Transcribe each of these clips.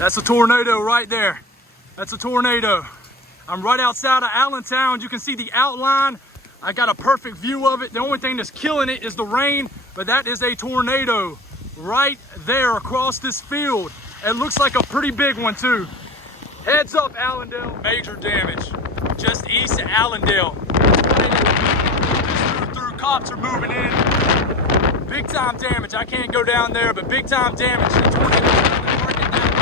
That's a tornado right there. That's a tornado. I'm right outside of Allentown. You can see the outline. I got a perfect view of it. The only thing that's killing it is the rain, but that is a tornado right there across this field. It looks like a pretty big one too. Heads up, Allendale. Major damage just east of Allendale. Through cops are moving in. Big time damage. I can't go down there, but big time damage. The tornado's working that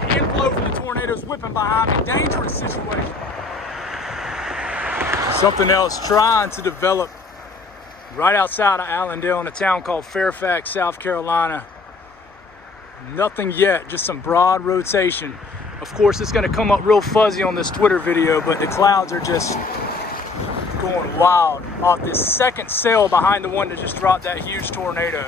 way. The inflow from the tornado's whipping behind me. Dangerous situation. Something else trying to develop right outside of Allendale in a town called Fairfax, South Carolina. Nothing yet, just some broad rotation. Of course, it's gonna come up real fuzzy on this Twitter video, but the clouds are just going wild off this second cell behind the one that just dropped that huge tornado.